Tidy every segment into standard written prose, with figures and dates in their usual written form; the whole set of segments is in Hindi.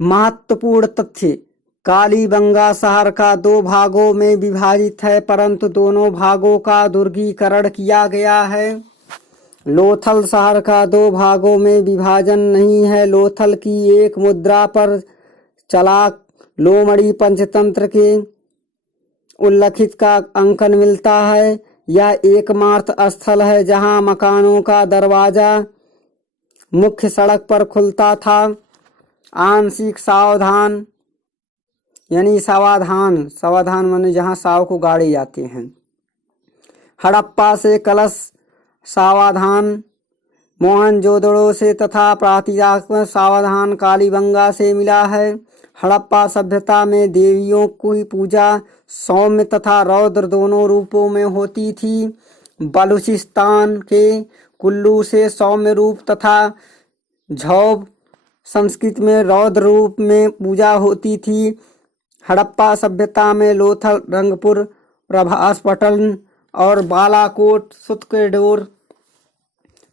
महत्वपूर्ण तथ्य: कालीबंगा शहर का 2 भागों में विभाजित है, परंतु दोनों भागों का दुर्गीकरण किया गया है। लोथल शहर का 2 भागों में विभाजन नहीं है। लोथल की एक मुद्रा पर चलाक लोमड़ी पंचतंत्र के उल्लिखित का अंकन मिलता है। यह एकमात्र स्थल है जहां मकानों का दरवाजा मुख्य सड़क पर खुलता था। आंशिक सावधान यानी सावधान माने जहां साव को गाड़े जाते हैं। हड़प्पा से कलश सावधान, मोहनजोदड़ो से तथा प्राचीन सावधान कालीबंगा से मिला है। हड़प्पा सभ्यता में देवियों की पूजा सौम्य तथा रौद्र दोनों रूपों में होती थी। बलूचिस्तान के कुल्लू से सौम्य रूप तथा झौब संस्कृत में रौद्र रूप में पूजा होती थी। हड़प्पा सभ्यता में लोथल, रंगपुर, प्रभासपट्टनम और बालाकोट, सुत्केडोर,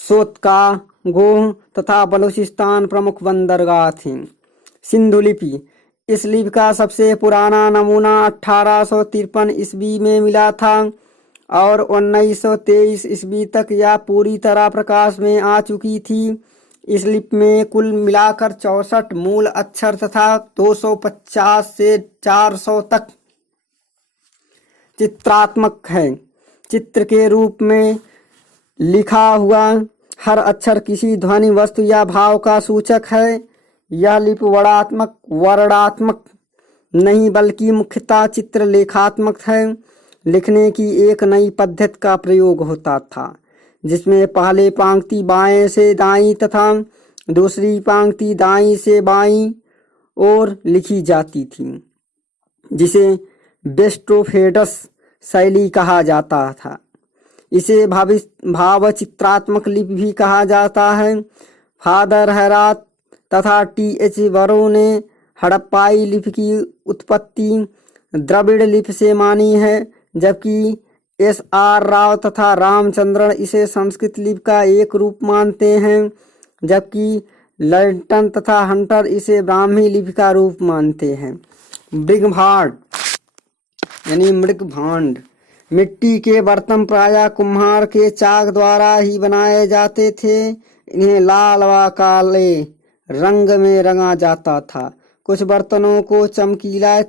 सोतकागोह तथा बलूचिस्तान प्रमुख बंदरगाह थीं। सिंधु लिपि: इस लिपि का सबसे पुराना नमूना 1853 ईस्वी में मिला था और 1923 ईस्वी तक यह पूरी तरह प्रकाश में आ चुकी थी। इस लिपि में कुल मिलाकर 64 मूल अक्षर तथा 250 से 400 तक चित्रात्मक है। चित्र के रूप में लिखा हुआ हर अक्षर किसी ध्वनि, वस्तु या भाव का सूचक है। यह लिपि वर्णात्मक नहीं बल्कि मुख्यतः चित्रलेखात्मक है। लिखने की एक नई पद्धति का प्रयोग होता था, जिसमें पहले पंक्ति बाएं से दाईं तथा दूसरी पंक्ति दाईं से बाईं ओर लिखी जाती थी, जिसे वेस्टोफेडस शैली कहा जाता था। इसे भावचित्रात्मक लिपि भी कहा जाता है। फादर हैरात तथा टी.एच. बरो ने हड़प्पाई लिपि की उत्पत्ति द्रविड़ लिपि से मानी है, जबकि एस.आर. राव तथा रामचंद्रन इसे संस्कृत लिपि का एक रूप मानते हैं, जबकि लर्टन तथा हंटर इसे ब्राह्मी लिपि का रूप मानते हैं। मृगभांड यानी मृगभांड: मिट्टी के बर्तन प्रायः कुम्हार के चाक द्वारा ही बनाए जाते थे। इन्हें लाल व काले रंग में रंगा जाता था। कुछ बर्तनों को चमकीला,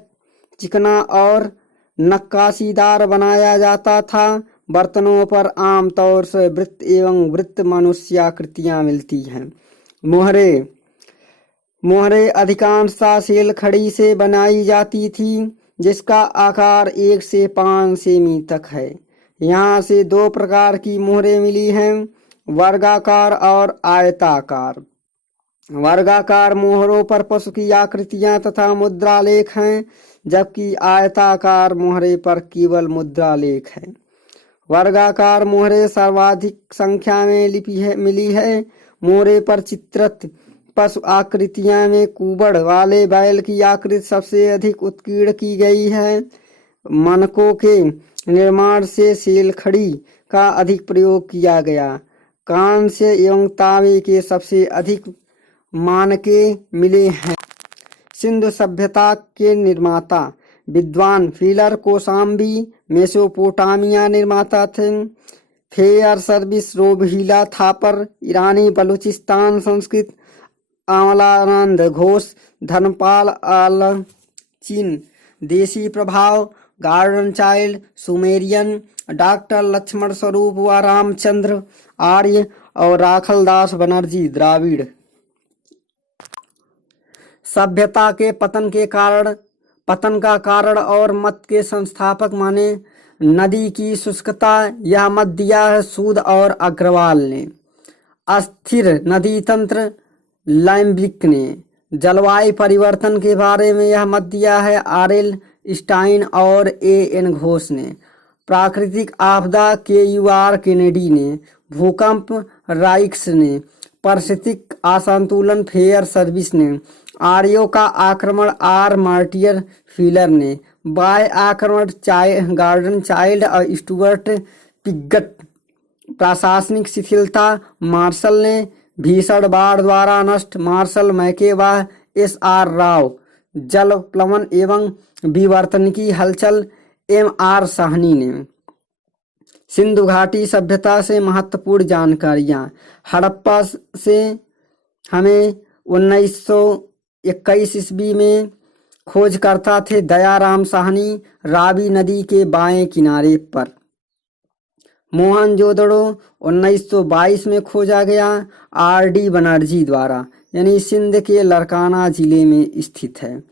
चिकना और नक्काशीदार बनाया जाता था। बर्तनों पर आमतौर से वृत्त एवं वृत्त मनुष्याकृतियां मिलती हैं। मोहरे अधिकांशतः सेल खड़ी से बनाई जाती थी, जिसका आकार 1 से 5 सेमी तक है। यहाँ से 2 प्रकार की मोहरें मिली हैं, वर्गाकार और आयताकार। वर्गाकार मोहरों पर पशु की आकृतियां तथा मुद्रालेख हैं, जबकि आयताकार मोहरे पर केवल मुद्रालेख है। वर्गाकार मोहरे सर्वाधिक संख्या में मिली है। मोहरे पर चित्रित पशु आकृतियां में कुबड़ वाले बैल की आकृति सबसे अधिक उत्कीर्ण की गई है। मनकों के निर्माण से सेल खड़ी का अधिक प्रयोग किया गया। कांस्य एवं तांबे के सबसे अधिक मानके मिले हैं। सिंधु सभ्यता के निर्माता विद्वान फिलर कोसाम्बी मेसोपोटामिया निर्माता थे। फेयर सर्विस रोहिला थापर ईरानी बलूचिस्तान संस्कृत, अमलानंद घोष धर्मपाल आल चीन देशी प्रभाव, Gordon Childe Sumerian, doctor Laxman Swarup व रामचंद्र आर्य और राखलदास बनर्जी द्राविड़। सभ्यता के पतन का कारण और मत के संस्थापक माने नदी की शुष्कता, यह मत दिया है सूद और अग्रवाल ने। अस्थिर नदी तंत्र लैम्बिक ने। जलवायु परिवर्तन के बारे में यह मत दिया है आर.एल. स्टाइन और ए.एन. घोष ने। प्राकृतिक आपदा के.यू.आर. केनेडी ने। भूकंप राइक्स ने। पारिस्थितिक असंतुलन फेयर सर्विस ने। आर्यों का आक्रमण आर. मार्टियर फिलर ने। बाह्य आक्रमण गार्डन चाइल्ड और स्टुअर्ट पिगट। प्रशासनिक शिथिलता मार्शल ने। भीषण बाढ़ द्वारा नष्ट मार्शल मैके व SR राव, जल प्लवन एवं विवर्तन की हलचल MR साहनी ने। सिंधु घाटी सभ्यता से महत्वपूर्ण जानकारियाँ। हड़प्पा से हमें 1921 ईस्वी में खोजकर्ता थे दयाराम साहनी, रावी नदी के बाएं किनारे पर। मोहनजोदड़ो 1922 में खोजा गया RD बनर्जी द्वारा, यानी सिंध के लरकाना जिले में स्थित है,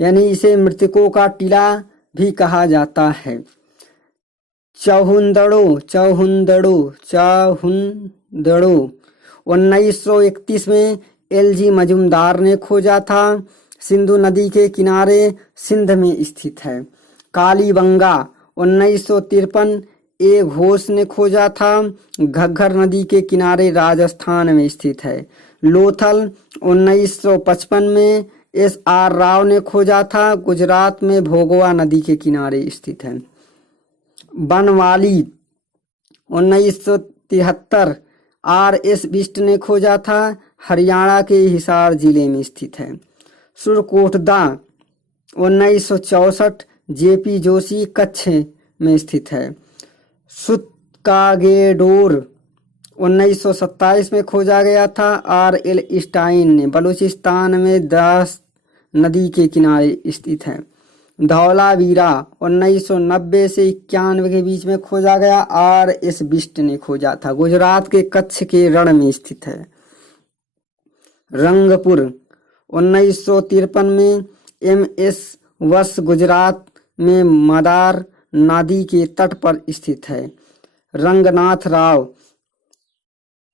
यानी इसे मृतकों का टीला भी कहा जाता है। चौहुंदड़ो 1931 में LG मजूमदार ने खोजा था, सिंधु नदी के किनारे सिंध में स्थित है। कालीबंगा 1953 A घोष ने खोजा था, घग्गर नदी के किनारे राजस्थान में स्थित है। लोथल 1955 में SR राव ने खोजा था, गुजरात में भोगवा नदी के किनारे स्थित है। बनवाली 1973 RS बिष्ट ने खोजा था, हरियाणा के हिसार जिले में स्थित है। सुरकोटदा 1964 JP जोशी कच्छ में स्थित है। सुतकागेडोर 1927 में खोजा गया था, RL स्टाइन ने, बलूचिस्तान में द्रास नदी के किनारे स्थित है। धौलावीरा 1990 से 91 के बीच में खोजा गया, RS बिष्ट ने खोजा था, गुजरात के कच्छ के रण में स्थित है। रंगपुर 1953 में MS वश, गुजरात में मदार नदी के तट पर स्थित है। रंगनाथ राव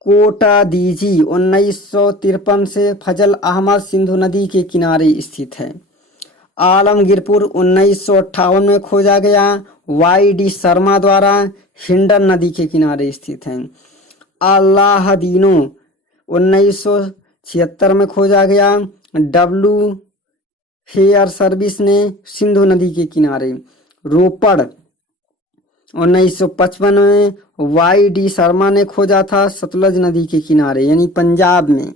कोटादीजी 1953 से फजल अहमद, सिंधु नदी के किनारे स्थित है। आलमगीरपुर 1958 में खोजा गया, YD शर्मा द्वारा, हिंडन नदी के किनारे स्थित है। अल्लाहदीनो 1976 में खोजा गया, W फेयर सर्विस ने, सिंधु नदी के किनारे। रोपड़ 1955 में YD शर्मा ने खोजा था, सतलज नदी के किनारे यानी पंजाब में।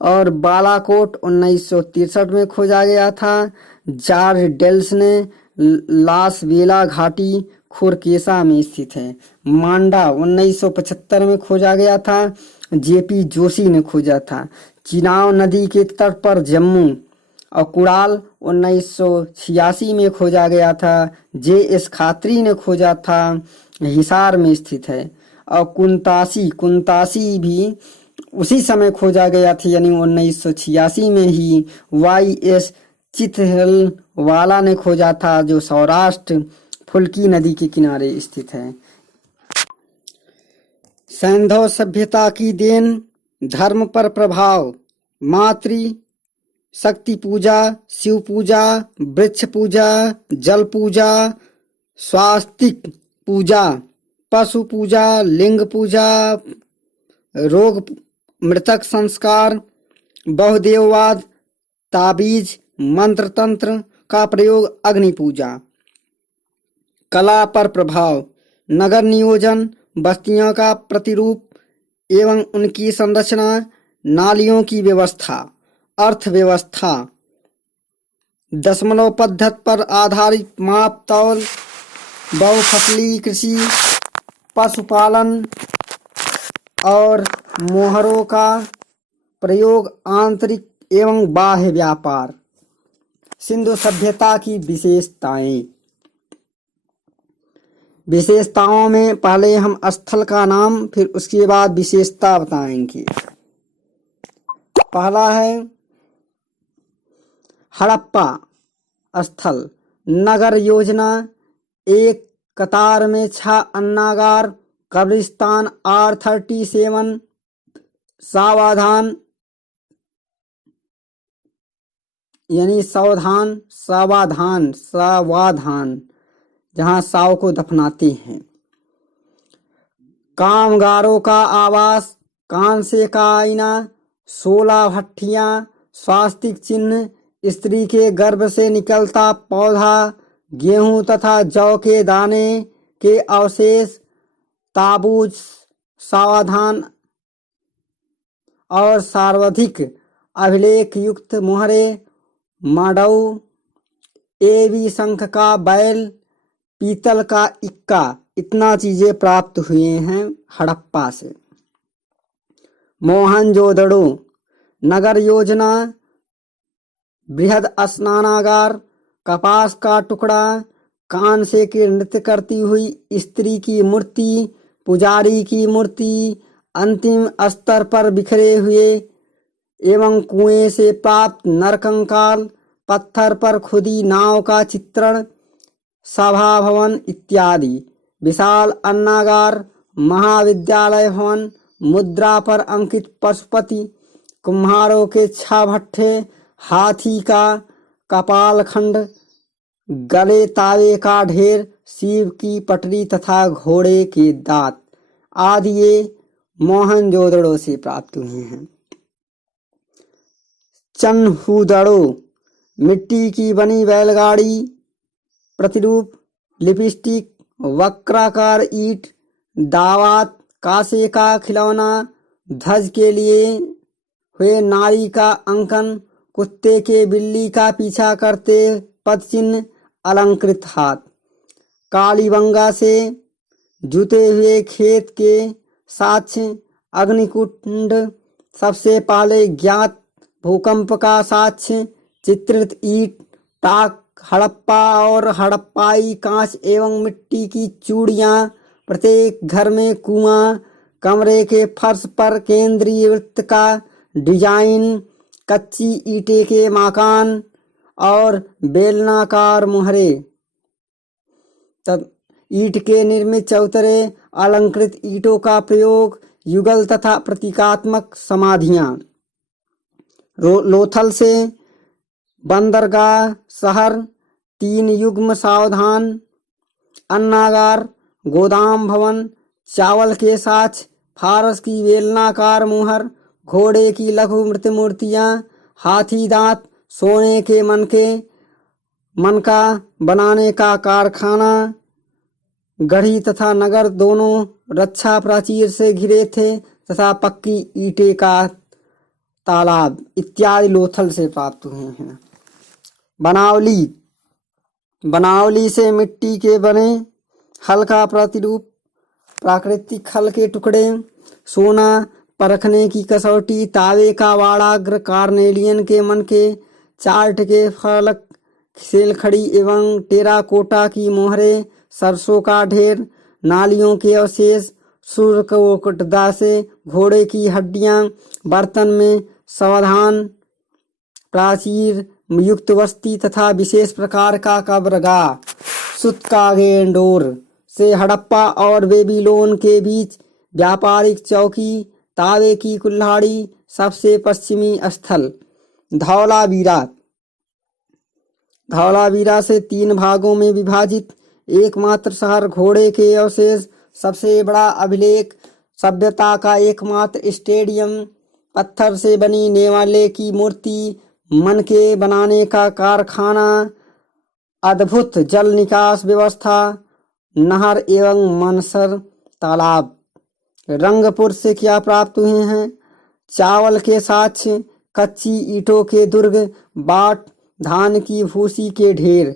और बालाकोट 1963 में खोजा गया था, जॉर्ज डेल्स ने, लास वेला घाटी खोरकेसा में स्थित है। मांडा 1975 में खोजा गया था, JP जोशी ने खोजा था, चिनाब नदी के तट पर जम्मू। और कुड़ाल 1986 में खोजा गया था, JS खात्री ने खोजा था, हिसार में स्थित है। और कुंतासी भी उसी समय खोजा गया था, यानी 1986 में ही YS चिथलवाला ने खोजा था, जो सौराष्ट्र फुल्की नदी के किनारे स्थित है। सैंधव सभ्यता की देन, धर्म पर प्रभाव, मातृ शक्ति पूजा, शिव पूजा, वृक्ष पूजा, जल पूजा, स्वास्तिक पूजा, पशु पूजा, लिंग पूजा, रोग मृतक संस्कार, बहुदेववाद, ताबीज, मंत्र तंत्र का प्रयोग, अग्नि पूजा। कला पर प्रभाव, नगर नियोजन, बस्तियों का प्रतिरूप एवं उनकी संरचना, नालियों की व्यवस्था, अर्थव्यवस्था, दशमलव पद्धति पर आधारित माप तौल, बहुफसली कृषि, पशुपालन और मोहरों का प्रयोग, आंतरिक एवं बाह्य व्यापार। सिंधु सभ्यता की विशेषताओं में पहले हम स्थल का नाम, फिर उसके बाद विशेषता बताएंगे। पहला है हड़प्पा स्थल, नगर योजना, एक कतार में 6 अन्नागार, कब्रिस्तान, R37, सावधान यानी सावधान जहाँ साव को दफनाते हैं। कामगारों का आवास, कांसे का आईना, 16 भट्टियां, स्वास्तिक चिन्ह, स्त्री के गर्भ से निकलता पौधा, गेहूं तथा जौ के दाने के अवशेष, ताबूत, सावधान और सर्वाधिक अभिलेख युक्त मोहरे, माडव, एवी शंख का बैल, पीतल का इक्का, इतना चीजें प्राप्त हुए हैं हड़प्पा से। मोहनजोदड़ो नगर योजना, बृहद स्नानागार, कपास का टुकड़ा, कांसे की नृत्य करती हुई स्त्री की मूर्ति, पुजारी की मूर्ति, अंतिम स्तर पर बिखरे हुए एवं कुएं से प्राप्त नरकंकाल, पत्थर पर खुदी नाव का चित्रण, सभा भवन इत्यादि। विशाल अन्नागार, महाविद्यालय भवन, मुद्रा पर अंकित पशुपति, कुम्हारों के छाभट्ठे, हाथी का कपाल खंड, गले तावे का ढेर, शिव की पटरी तथा घोड़े के दांत आदि ये मोहनजोदड़ो से प्राप्त हुए हैं। चन्हुदड़ो मिट्टी की बनी बैलगाड़ी, प्रतिरूप, लिपस्टिक, वक्राकार ईंट, दावात, कांसे का खिलौना, ध्वज के लिए हुए नारी का अंकन, कुत्ते के बिल्ली का पीछा करते पद चिन्ह, अलंकृत हाथ। कालीबंगा से जुते हुए खेत के साक्ष्य, अग्निकुंड, सबसे पहले ज्ञात भूकंप का साक्ष्य, चित्रित ईंट, टाक, हड़प्पा और हड़प्पाई कांच एवं मिट्टी की चूड़ियाँ, प्रत्येक घर में कुआं, कमरे के फर्श पर केंद्रीय वृत्त का डिजाइन, कच्ची ईंटे के मकान और बेलनाकार मोहरे, तब ईंट के निर्मित चौतरे, अलंकृत ईंटों का प्रयोग, युगल तथा प्रतीकात्मक समाधियां। लोथल से बंदरगाह शहर, 3 युग्म सावधान, अन्नागार, गोदाम भवन, चावल के साथ, फारस की बेलनाकार मोहर, घोड़े की लघु मृत मूर्तियां, हाथी दांत, सोने के मनका बनाने का कारखाना, गढ़ी तथा नगर दोनों रक्षा प्राचीर से घिरे थे तथा पक्की ईंटें का तालाब इत्यादि लोथल से प्राप्त हुए हैं। बनावली से मिट्टी के बने हल्का प्रतिरूप, प्राकृतिक हल के टुकड़े, सोना परखने की कसौटी, तावे का वाड़ाग्र, कार्नेलियन के मनके, चार्ट के फलक, सेलखड़ी एवं टेराकोटा की मोहरे, सरसों का ढेर, नालियों के अवशेष, सूर्यकोटदा से घोड़े की हड्डियां, बर्तन में सावधान, प्राचीर युक्त बस्ती तथा विशेष प्रकार का कब्रगाह। सुतकागेंडोर से हड़प्पा और बेबीलोन के बीच व्यापारिक चौकी, तावे की कुल्हाड़ी, सबसे पश्चिमी स्थल। धौलावीरा से 3 भागों में विभाजित एकमात्र शहर, घोड़े के अवशेष, सबसे बड़ा अभिलेख, सभ्यता का एकमात्र स्टेडियम, पत्थर से बनी नेवाले की मूर्ति, मनके बनाने का कारखाना, अद्भुत जल निकास व्यवस्था, नहर एवं मनसर तालाब। रंगपुर से क्या प्राप्त हुए हैं? चावल के साक्ष्य, कच्ची ईंटों के दुर्ग, बाट, धान की भूसी के ढेर।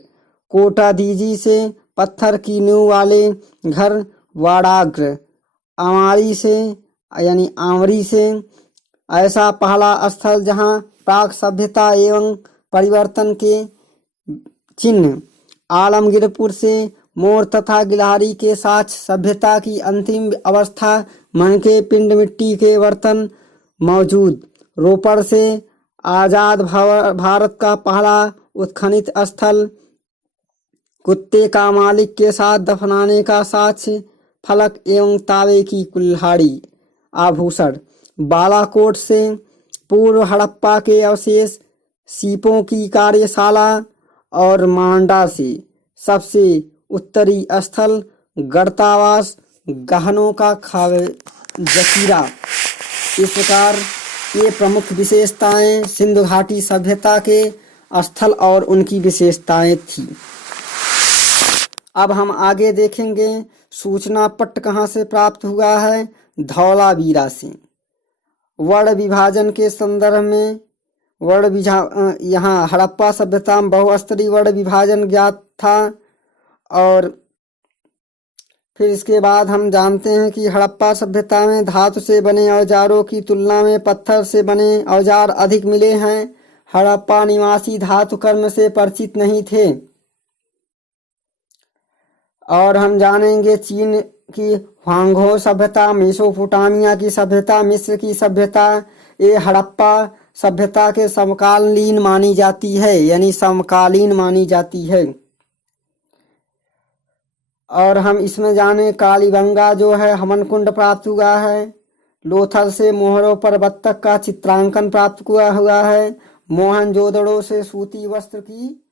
कोटा दीजी से पत्थर की नींव वाले घर, वाड़ाग्र। आमरी से ऐसा पहला स्थल जहां प्राक सभ्यता एवं परिवर्तन के चिन्ह। आलमगीरपुर से मोर तथा गिलहरी के साथ सभ्यता की अंतिम अवस्था, मनके पिंड मिट्टी के बर्तन मौजूद। रोपड़ से आजाद भारत का पहला उत्खनित स्थल, कुत्ते का मालिक के साथ दफनाने का साक्ष्य, फलक एवं तावे की कुल्हाड़ी आभूषण। बालाकोट से पूर्व हड़प्पा के अवशेष, सीपों की कार्यशाला और मांडा से सबसे उत्तरी स्थल, गढ़तावास, गहनों का जखीरा। इस प्रकार ये प्रमुख विशेषताएं सिंधु घाटी सभ्यता के स्थल और उनकी विशेषताएं थी। अब हम आगे देखेंगे सूचना पट्ट कहाँ से प्राप्त हुआ है। धौलावीरा से। वर्ण विभाजन के संदर्भ में यहाँ हड़प्पा सभ्यता में बहुस्तरीय वर्ण विभाजन ज्ञात था। और फिर इसके बाद हम जानते हैं कि हड़प्पा सभ्यता में धातु से बने औजारों की तुलना में पत्थर से बने औजार अधिक मिले हैं। हड़प्पा निवासी धातु कर्म से परिचित नहीं थे। और हम जानेंगे चीन की ह्वांघो सभ्यता, मेसोपोटामिया की सभ्यता, मिस्र की सभ्यता, ये हड़प्पा सभ्यता के समकालीन मानी जाती है, यानी समकालीन मानी जाती है। और हम इसमें जाने कालीबंगा जो है हवन कुंड प्राप्त हुआ है। लोथल से मोहरों पर बत्तख का चित्रांकन प्राप्त हुआ है। मोहनजोदड़ो से सूती वस्त्र की